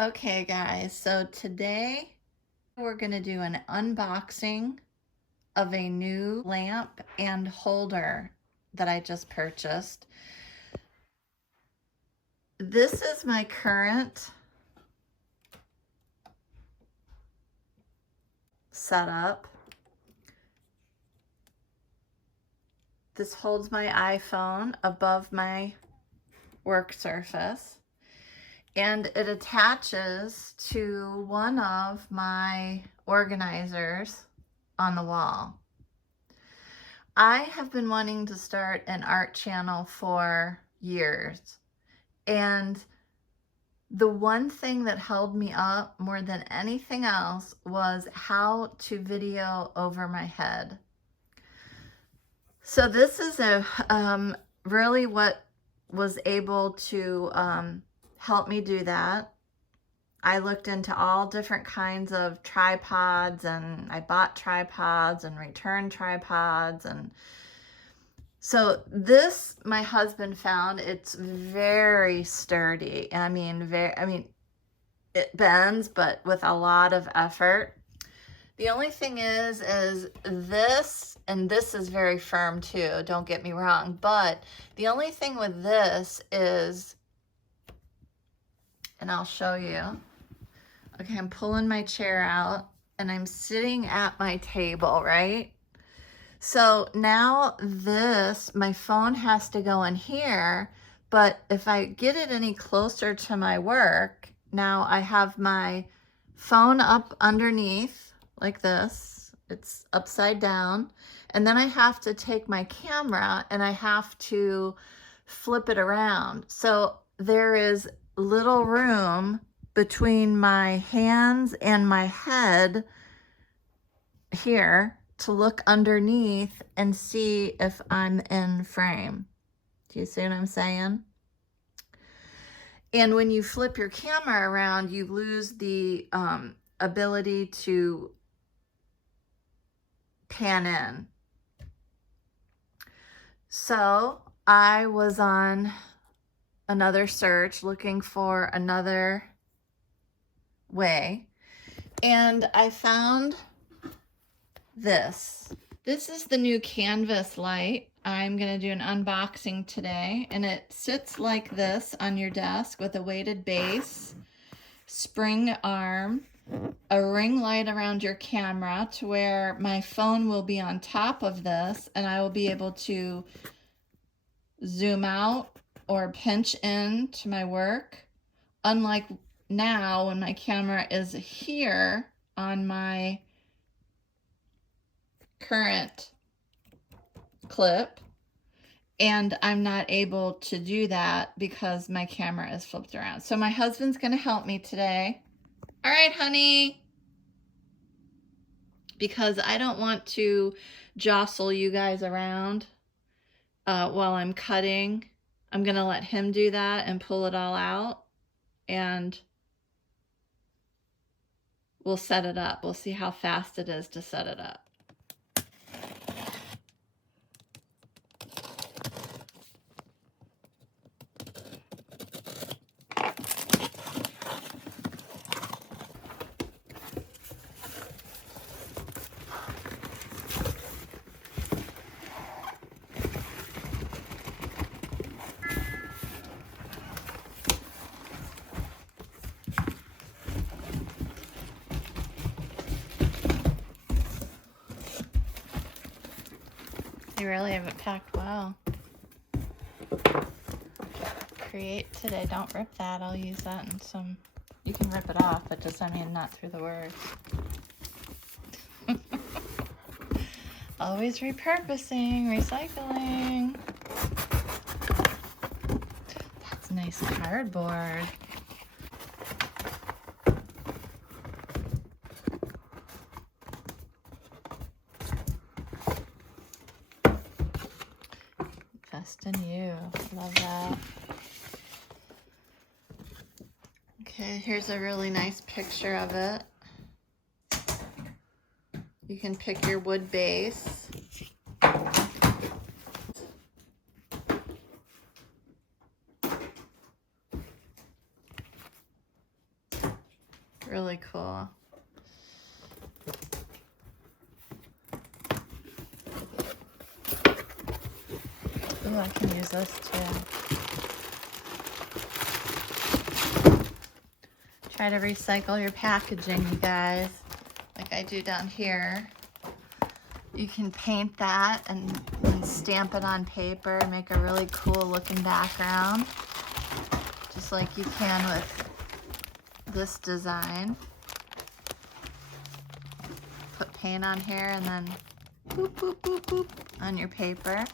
Okay guys, so today we're going to do an unboxing of a new lamp and holder that I just purchased. This is my current setup. This holds my iPhone above my work surface, and it attaches to one of my organizers on the wall. I have been wanting to start an art channel for years, and the one thing that held me up more than anything else was how to video over my head. So this is really what was able to help me do that. I looked into all different kinds of tripods, and I bought tripods and returned tripods, and so this my husband found. It's very sturdy. I mean, it bends, but with a lot of effort. The only thing is this, and this is very firm too, don't get me wrong, but the only thing with this is, and I'll show you. Okay, I'm pulling my chair out and I'm sitting at my table, right? So now this, my phone has to go in here, but if I get it any closer to my work, now I have my phone up underneath like this. It's upside down. And then I have to take my camera and I have to flip it around. So there is little room between my hands and my head here to look underneath and see if I'm in frame. Do you see what I'm saying? And when you flip your camera around, you lose the ability to pan in. So I was on another search looking for another way, and I found this. This is the new canvas light. I'm going to do an unboxing today, and it sits like this on your desk with a weighted base, spring arm, a ring light around your camera to where my phone will be on top of this, and I will be able to zoom out or pinch in to my work. Unlike now when my camera is here on my current clip, and I'm not able to do that because my camera is flipped around. So my husband's going to help me today. All right, honey. Because I don't want to jostle you guys around while I'm cutting. I'm going to let him do that and pull it all out, and we'll set it up. We'll see how fast it is to set it up. You really have it packed well. Create today. Don't rip that. I'll use that in some. You can rip it off, but just, I mean, not through the words. Always repurposing, recycling. That's nice cardboard. Invest in you. Love that. Okay, here's a really nice picture of it. You can pick your wood base. Really cool. Ooh, I can use this too. Try to recycle your packaging, you guys, like I do down here. You can paint that and stamp it on paper and make a really cool looking background, just like you can with this design. Put paint on here and then boop, boop, boop, boop on your paper.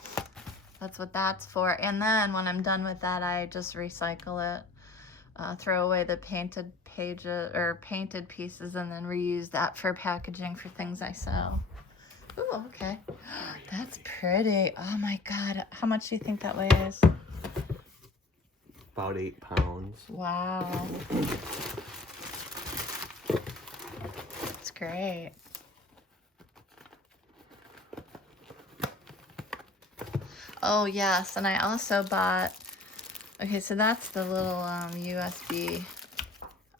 That's what that's for. And then when I'm done with that, I just recycle it, throw away the painted pages or painted pieces, and then reuse that for packaging for things I sell. Ooh, okay. That's pretty. Oh my God. How much do you think that weighs? About 8 pounds. Wow. It's great. Oh yes, and I also bought, okay, so that's the little USB.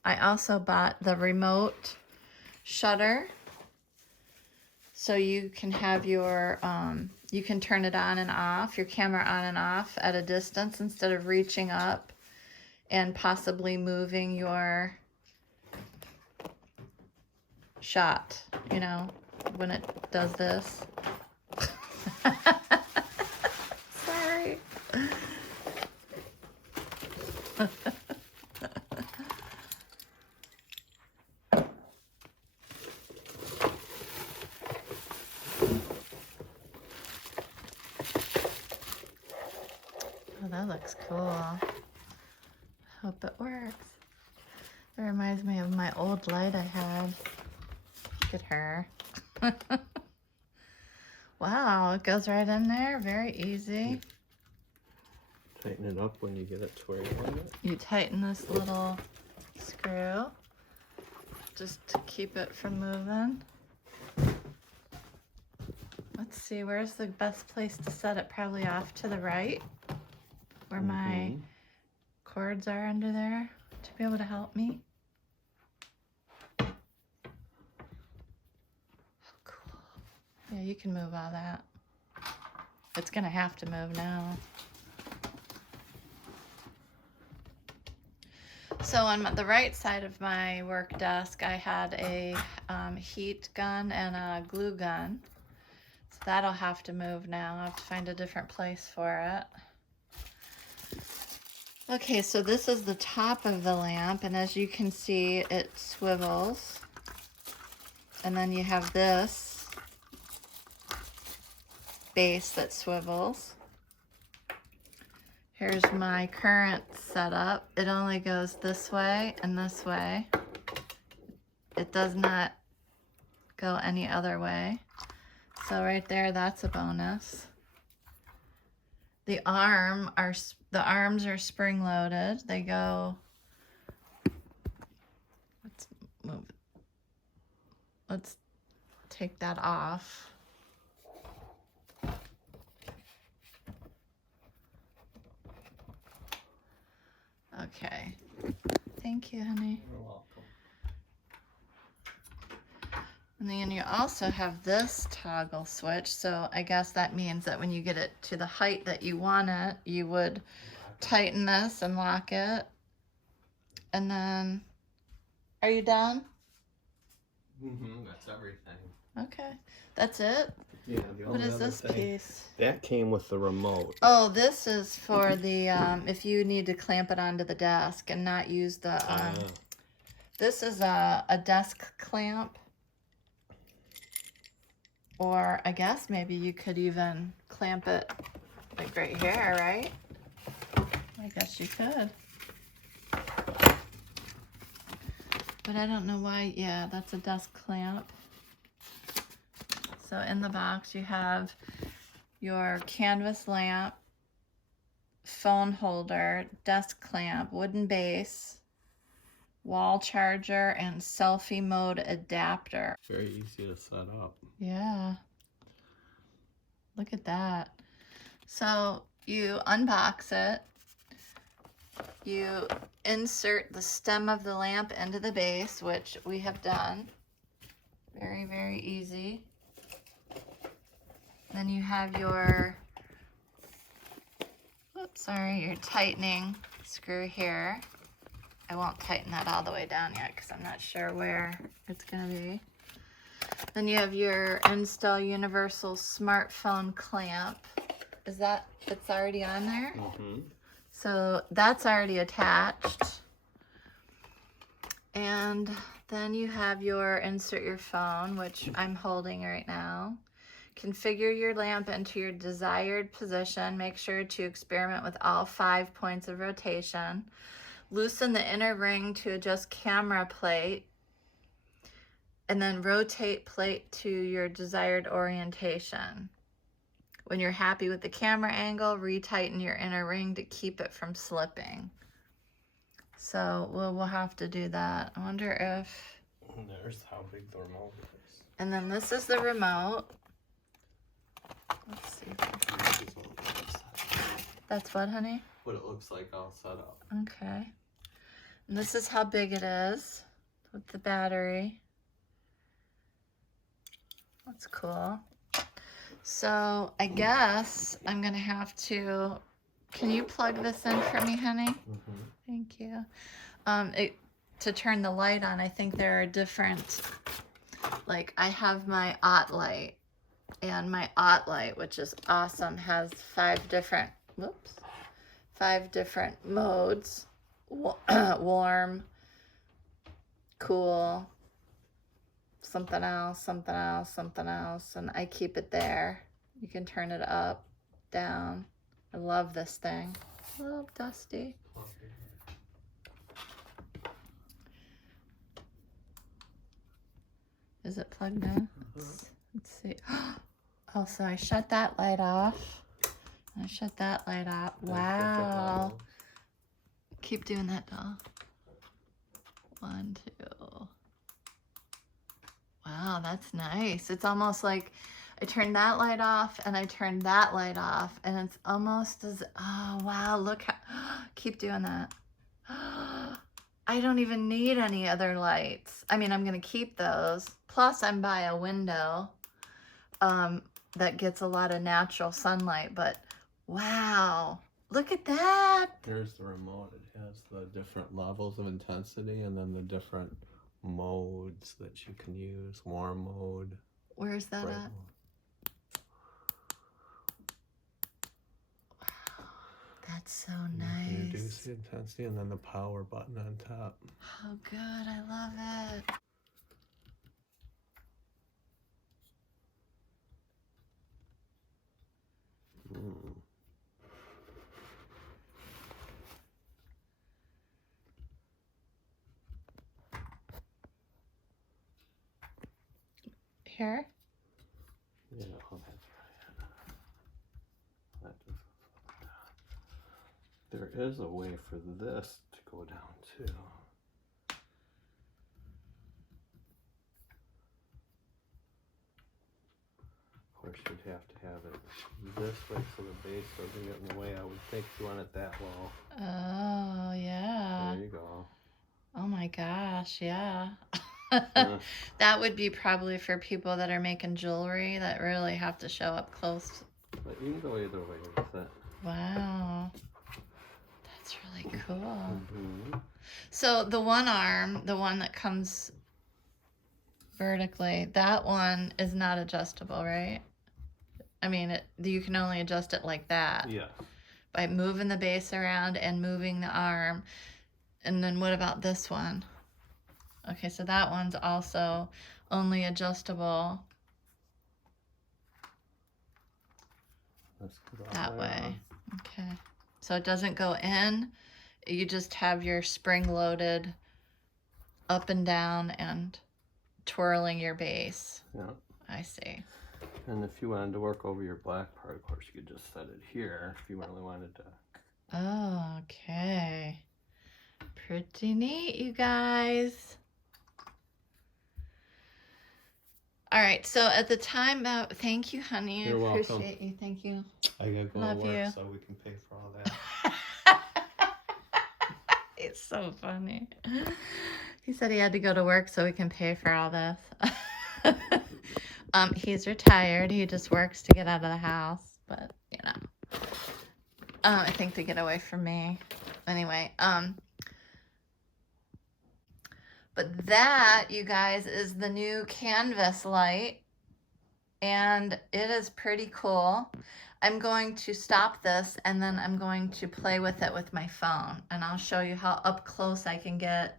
I also bought the remote shutter. So you can have your, you can turn it on and off, your camera on and off at a distance instead of reaching up and possibly moving your shot, you know, when it does this. Sorry. Oh, that looks cool. Hope it works. It reminds me of my old light I had. Look at her. Wow, it goes right in there. Very easy. Tighten it up when you get it to where you want it. You tighten this little screw just to keep it from moving. Let's see, where's the best place to set it? Probably off to the right, where my cords are under there, to be able to help me. Oh, cool. Yeah, you can move all that. It's gonna have to move now. So on the right side of my work desk, I had a heat gun and a glue gun. So that'll have to move now. I'll have to find a different place for it. Okay, so this is the top of the lamp, and as you can see, it swivels. And then you have this base that swivels. Here's my current setup. It only goes this way and this way. It does not go any other way. So right there, that's a bonus. The arms are spring loaded. They go, let's move it. Let's take that off. Okay. Thank you, honey. You're welcome. And then you also have this toggle switch. So I guess that means that when you get it to the height that you want it, you would tighten this and lock it. And then, are you done? That's everything. Okay. That's it? Yeah, What is this piece? That came with the remote. Oh, this is for the, if you need to clamp it onto the desk and not use the, this is a desk clamp. Or I guess maybe you could even clamp it like right here, right? I guess you could. But I don't know why, yeah, that's a desk clamp. So in the box you have your canvas lamp, phone holder, desk clamp, wooden base, wall charger, and selfie mode adapter. Very easy to set up. Yeah. Look at that. So you unbox it, you insert the stem of the lamp into the base, which we have done. Very, very easy. Then you have your, your tightening screw here. I won't tighten that all the way down yet because I'm not sure where it's gonna be. Then you have your Install Universal Smartphone clamp. It's already on there? Mm-hmm. So that's already attached. And then you have your insert your phone, which I'm holding right now. Configure your lamp into your desired position. Make sure to experiment with all 5 points of rotation. Loosen the inner ring to adjust camera plate. And then rotate plate to your desired orientation. When you're happy with the camera angle, retighten your inner ring to keep it from slipping. So we'll have to do that. I wonder if... And there's how big the remote is. And then this is the remote. Let's see. That's what, honey? What it looks like all set up. Okay. And this is how big it is with the battery. That's cool. So I guess I'm gonna have to, can you plug this in for me, honey? Mm-hmm. Thank you. To turn the light on, I think there are different, like I have my OT light, and my OT light, which is awesome, has 5 different modes. Warm, cool, something else, and I keep it there. You can turn it up, down. I love this thing. A little dusty. Is it plugged in? Let's see. Oh, so I shut that light off. I shut that light off. Wow. Keep doing that, doll. 1, 2. Wow, that's nice. It's almost like I turned that light off and I turned that light off, and it's almost as, oh wow, look how, keep doing that. I don't even need any other lights. I mean, I'm gonna keep those. Plus I'm by a window that gets a lot of natural sunlight, but wow, look at that. Here's the remote. It has the different levels of intensity and then the different modes that you can use. Warm mode. Where's that bright at? mode. Wow, that's so You nice. reduce the intensity and then the power button on top. Oh good, I love it. Mm. Here? Yeah, oh, that's right. That just goes down. There is a way for this to go down too. Of course, you'd have to have it this way so the base doesn't get in the way. I would think you want it that low. Oh, yeah. There you go. Oh my gosh, yeah. Yeah. That would be probably for people that are making jewelry that really have to show up close. But you can go either way with it. Wow. That's really cool. Mm-hmm. So the one arm, the one that comes vertically, that one is not adjustable, right? I mean, you can only adjust it like that. Yeah. By moving the base around and moving the arm. And then what about this one? Okay, so that one's also only adjustable Let's put that way. Okay, so it doesn't go in. You just have your spring loaded up and down and twirling your base. Yeah. I see. And if you wanted to work over your black part, of course, you could just set it here if you really wanted to. Oh, okay. Pretty neat, you guys. All right, so at the time, thank you, honey. You're I welcome. appreciate you. Thank you. I gotta go Love to work you. so we can pay for all that. He's so funny. He said he had to go to work so he can pay for all this. He's retired. He just works to get out of the house, but you know, I think to get away from me. Anyway, but that, you guys, is the new canvas light, and it is pretty cool. I'm going to stop this and then I'm going to play with it with my phone, and I'll show you how up close I can get,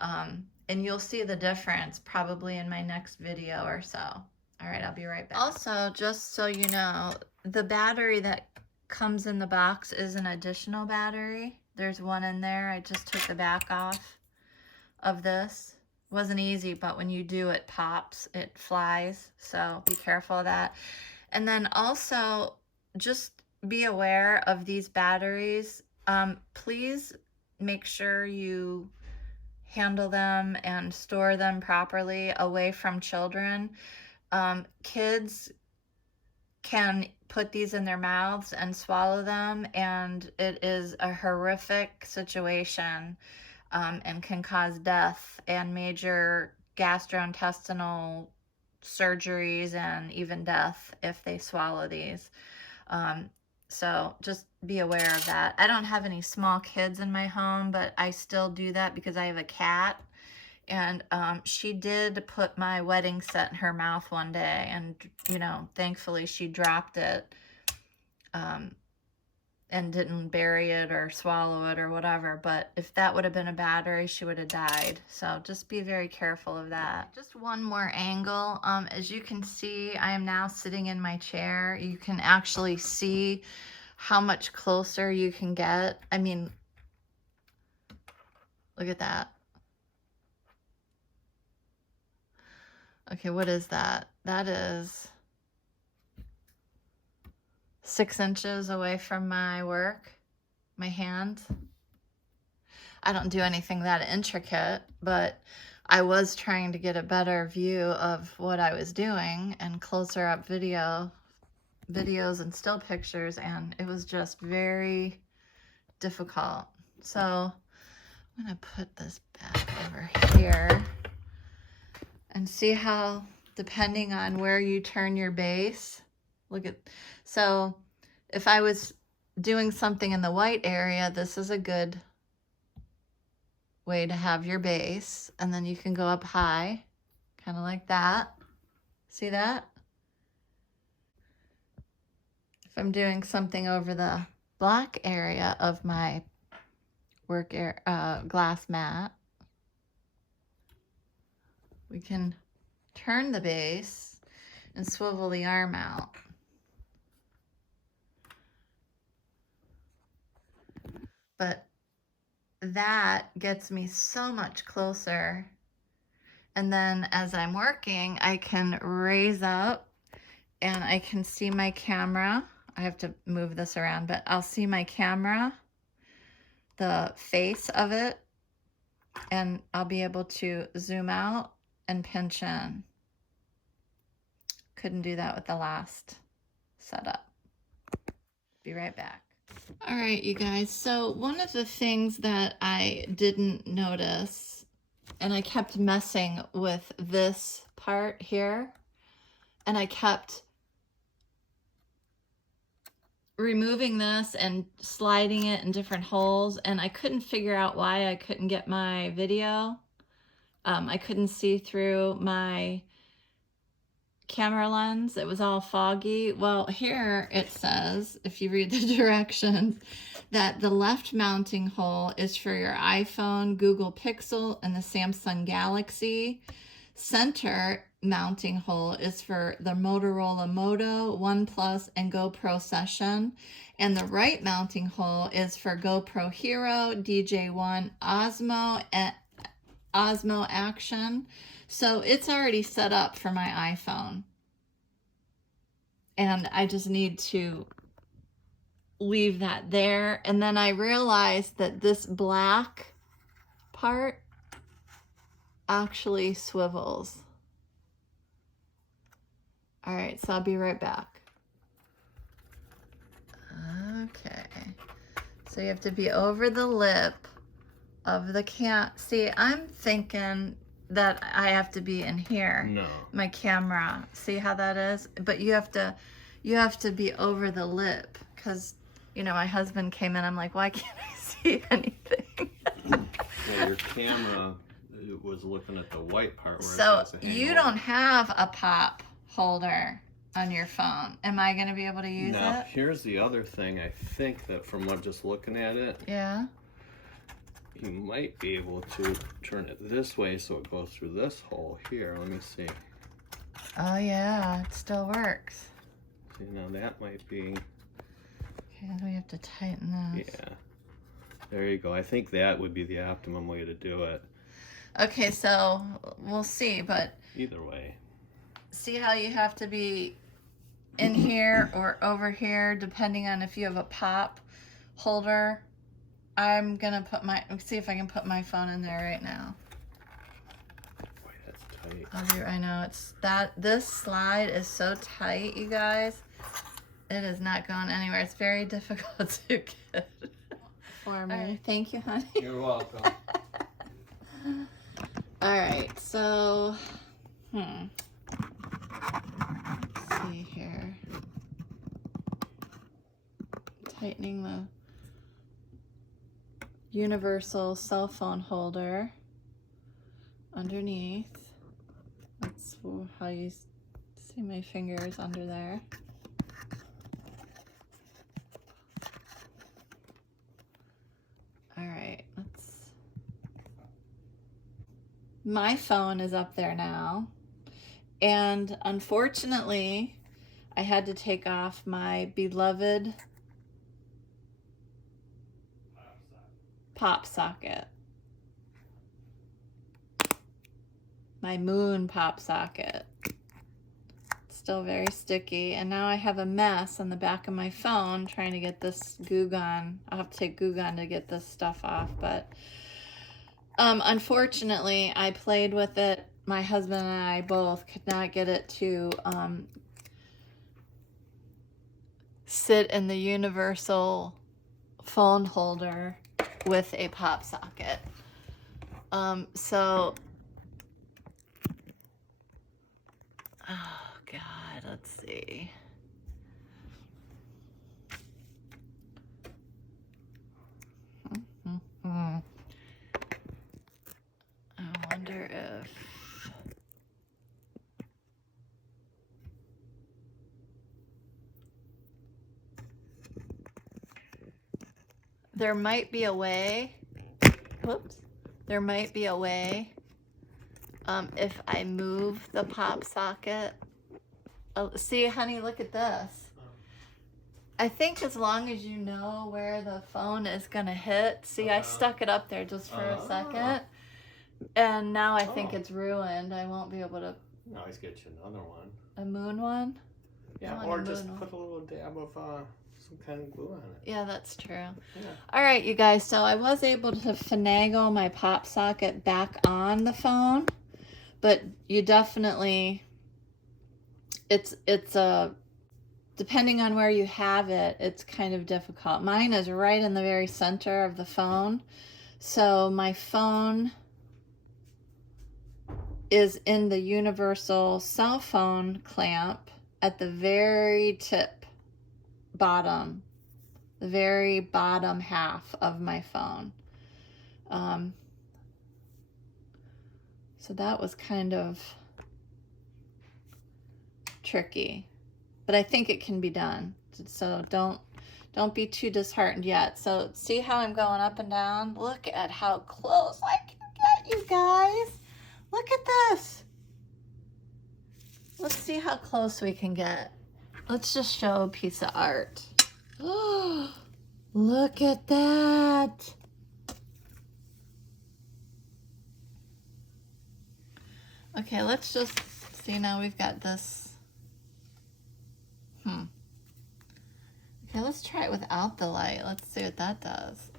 and you'll see the difference probably in my next video or so. All right, I'll be right back. Also, just so you know, the battery that comes in the box is an additional battery. There's one in there. I just took the back off of this. Wasn't easy, but when you do, it pops, it flies, so be careful of that. And then also, just be aware of these batteries. Please make sure you handle them and store them properly away from children. Kids can put these in their mouths and swallow them, and it is a horrific situation, and can cause death and major gastrointestinal surgeries and even death if they swallow these. So just be aware of that. I don't have any small kids in my home, but I still do that because I have a cat. And she did put my wedding set in her mouth one day, and you know, thankfully she dropped it and didn't bury it or swallow it or whatever. But if that would have been a battery, she would have died. So just be very careful of that. Just one more angle. As you can see, I am now sitting in my chair. You can actually see how much closer you can get. I mean, look at that. Okay, what is that? That is 6 inches away from my work, my hand. I don't do anything that intricate, but I was trying to get a better view of what I was doing and closer up videos and still pictures, and it was just very difficult. So I'm gonna put this back over here and see how, depending on where you turn your base, look at, so if I was doing something in the white area, this is a good way to have your base, and then you can go up high, kind of like that. See that? If I'm doing something over the black area of my work glass mat, we can turn the base and swivel the arm out. But that gets me so much closer. And then as I'm working, I can raise up and I can see my camera. I have to move this around, but I'll see my camera, the face of it, and I'll be able to zoom out and pinch in. Couldn't do that with the last setup. Be right back. All right, you guys. So one of the things that I didn't notice, and I kept messing with this part here, and I kept removing this and sliding it in different holes, and I couldn't figure out why I couldn't get my video. I couldn't see through my camera lens. It was all foggy. Well, here it says, if you read the directions, that the left mounting hole is for your iPhone, Google Pixel, and the Samsung Galaxy. Center mounting hole is for the Motorola Moto, OnePlus, and GoPro Session. And the right mounting hole is for GoPro Hero, DJ1, Osmo, and Osmo Action. So it's already set up for my iPhone. And I just need to leave that there. And then I realized that this black part actually swivels. All right, so I'll be right back. Okay. So you have to be over the lip of the see, I'm thinking that I have to be in here. No. My camera. See how that is? But you have to be over the lip, because my husband came in. I'm like, why can't I see anything? Well, your camera was looking at the white part where So it says to hang you over. don't have a pop holder on your phone. Am I going to be able to use Now, it? here's the other thing. I think that from just looking at it, Yeah. you might be able to turn it this way so it goes through this hole here. Let me see. Oh yeah, it still works. See, now that might be. Okay, then we have to tighten this. Yeah. There you go. I think that would be the optimum way to do it. Okay, so we'll see, but Either way. see how you have to be in here or over here, depending on if you have a pop holder. I'm gonna see if I can put my phone in there right now. Boy, that's tight. I know this slide is so tight, you guys. It is not going anywhere. It's very difficult to get for me. Right. Thank you, honey. You're welcome. All right, so let's see here. Tightening the universal cell phone holder underneath. That's how you see my fingers under there. All right, my phone is up there now, and unfortunately I had to take off my beloved pop socket, my moon pop socket. It's still very sticky, and now I have a mess on the back of my phone trying to get this Goo Gone. I'll have to take Goo Gone to get this stuff off, but unfortunately I played with it. My husband and I both could not get it to sit in the universal phone holder with a pop socket. So, oh God, let's see. I wonder if there might be a way. Whoops. There might be a way if I move the pop socket. Oh, see, honey, look at this. I think as long as you know where the phone is going to hit. See, I stuck it up there just for a second. And now I think it's ruined. I won't be able to. Always get you another one. A moon one? Yeah, or just put a little dab of some kind of glue on it. Yeah, that's true. Yeah. All right, you guys. So I was able to finagle my pop socket back on the phone, but you definitely, it's depending on where you have it, it's kind of difficult. Mine is right in the very center of the phone. So my phone is in the universal cell phone clamp at the very tip bottom, the very bottom half of my phone. So that was kind of tricky, but I think it can be done. So don't be too disheartened yet. So see how I'm going up and down? Look at how close I can get, you guys. Look at this. Let's see how close we can get. Let's just show a piece of art. Oh, look at that. Okay, let's just see. Now we've got this. Okay, let's try it without the light. Let's see what that does.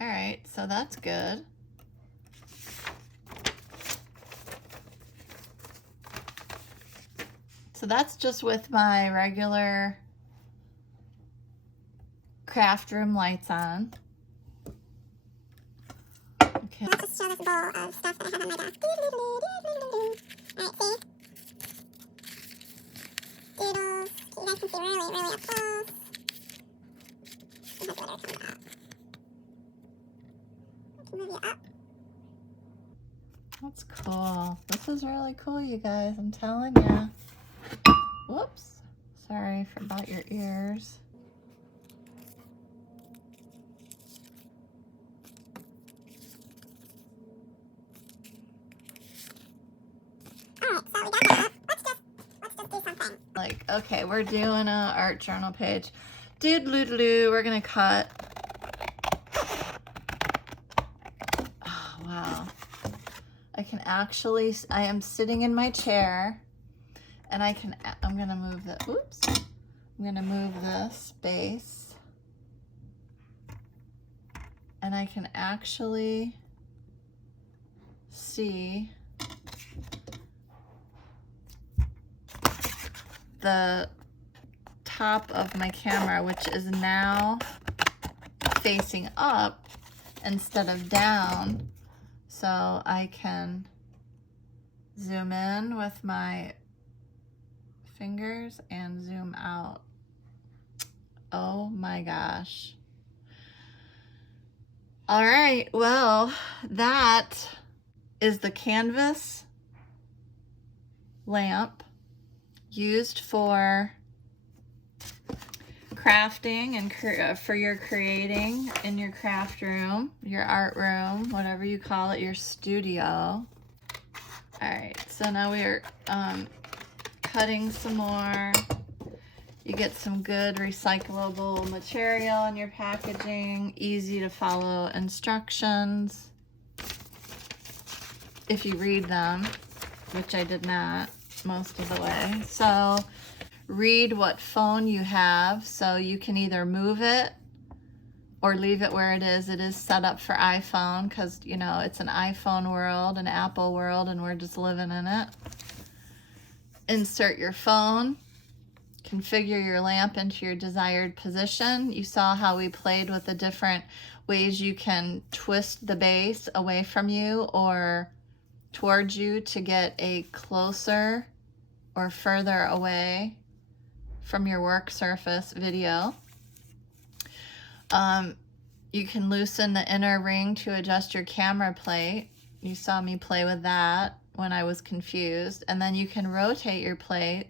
All right, so that's good. So that's just with my regular craft room lights on. Okay. Let's just show this bowl of stuff that I have on my desk. Alright, see? Doodles. You guys can see really, really up close. It has glitter coming out. I can move you up. That's cool. This is really cool, you guys. I'm telling ya. Whoops. Sorry about your ears. Alright, so we got that. Let's just do something. Like, okay, we're doing a art journal page. Doodle-doo, we're gonna cut. Oh, wow. I am sitting in my chair and I'm gonna move I'm gonna move this base and I can actually see the top of my camera, which is now facing up instead of down, so I can zoom in with my fingers and zoom out. Oh my gosh. All right, well, that is the canvas lamp used for crafting and for your creating in your craft room, your art room, whatever you call it, your studio. All right, so now we are cutting some more. You get some good recyclable material in your packaging, easy to follow instructions if you read them, which I did not most of the way. So read what phone you have, so you can either move it or leave it where it is. It is set up for iPhone because, you know, it's an iPhone world, an Apple world, and we're just living in it. Insert your phone. Configure your lamp into your desired position. You saw how we played with the different ways you can twist the base away from you or towards you to get a closer or further away from your work surface video. You can loosen the inner ring to adjust your camera plate. You saw me play with that when I was confused. And then you can rotate your plate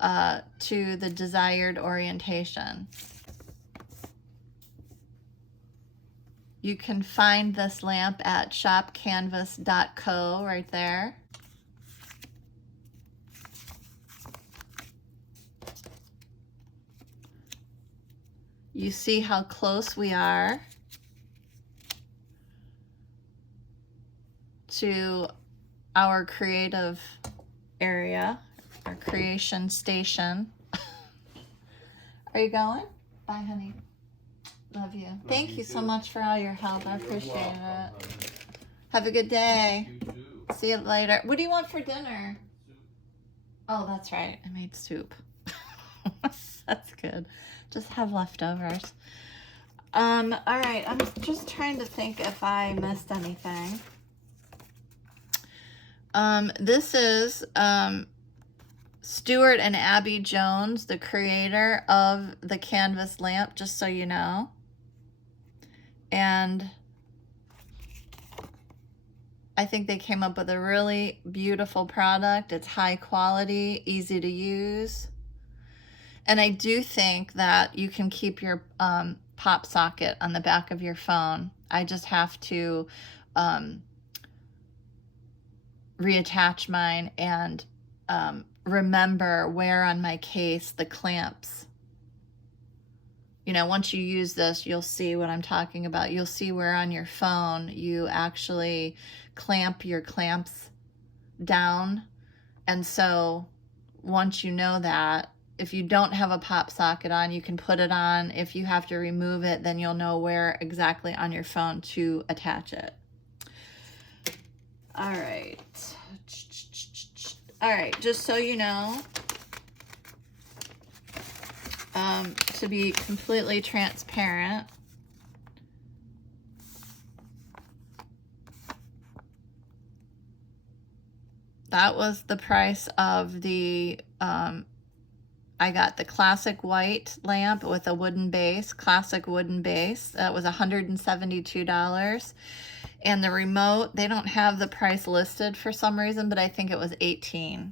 to the desired orientation. You can find this lamp at shopcanvas.co right there. You see how close we are to our creative area, our creation station. Are you going? Bye, honey. Love you. Thank you so much for all your help. I appreciate it. Have a good day. See you later. What do you want for dinner? Oh, that's right. I made soup. That's good. Just have leftovers. All right. I'm just trying to think if I missed anything. This is Stuart and Abby Jones, the creator of the canvas lamp, just so you know. And I think they came up with a really beautiful product. It's high quality, easy to use. And I do think that you can keep your pop socket on the back of your phone. I just have to reattach mine and remember where on my case the clamps. You know, once you use this, you'll see what I'm talking about. You'll see where on your phone you actually clamp your clamps down. And so once you know that, if you don't have a pop socket on, you can put it on. If you have to remove it, then you'll know where exactly on your phone to attach it. All right. All right, just so you know, to be completely transparent, that was the price of the, I got the classic white lamp with a wooden base, classic wooden base. That was $172. And the remote, they don't have the price listed for some reason, but I think it was $18,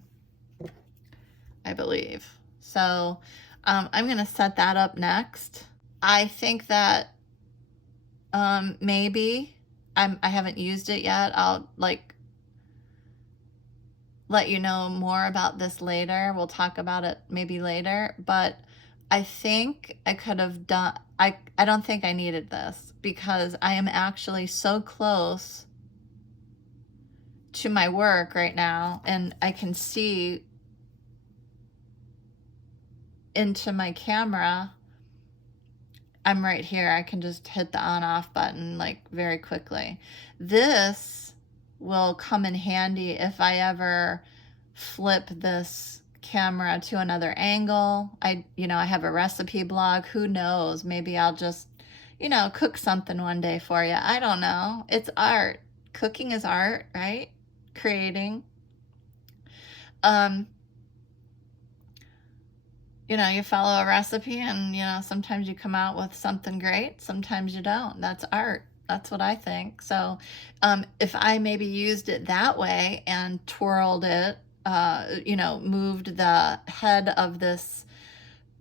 I believe. So I'm going to set that up next. I think that maybe I haven't used it yet. I'll like let you know more about this later. We'll talk about it maybe later, but I think I could have done, I don't think I needed this because I am actually so close to my work right now and I can see into my camera. I'm right here. I can just hit the on off button like very quickly. This will come in handy if I ever flip this camera to another angle. I have a recipe blog. Who knows? Maybe I'll just, cook something one day for you. I don't know. It's art. Cooking is art, right? Creating. You follow a recipe and, sometimes you come out with something great. Sometimes you don't. That's art. That's what I think. So if I maybe used it that way and twirled it, moved the head of this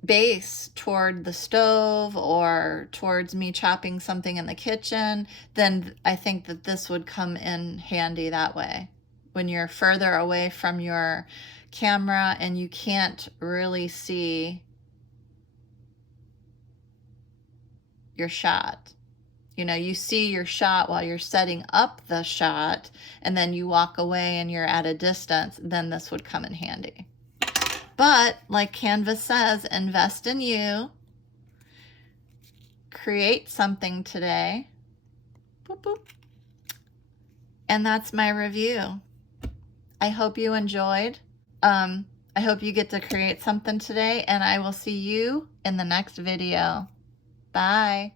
base toward the stove or towards me chopping something in the kitchen, then I think that this would come in handy that way. When you're further away from your camera and you can't really see your shot. You see your shot while you're setting up the shot, and then you walk away and you're at a distance, then this would come in handy. But like Canvas says, invest in you. Create something today. Boop, boop. And that's my review. I hope you enjoyed. I hope you get to create something today, and I will see you in the next video. Bye.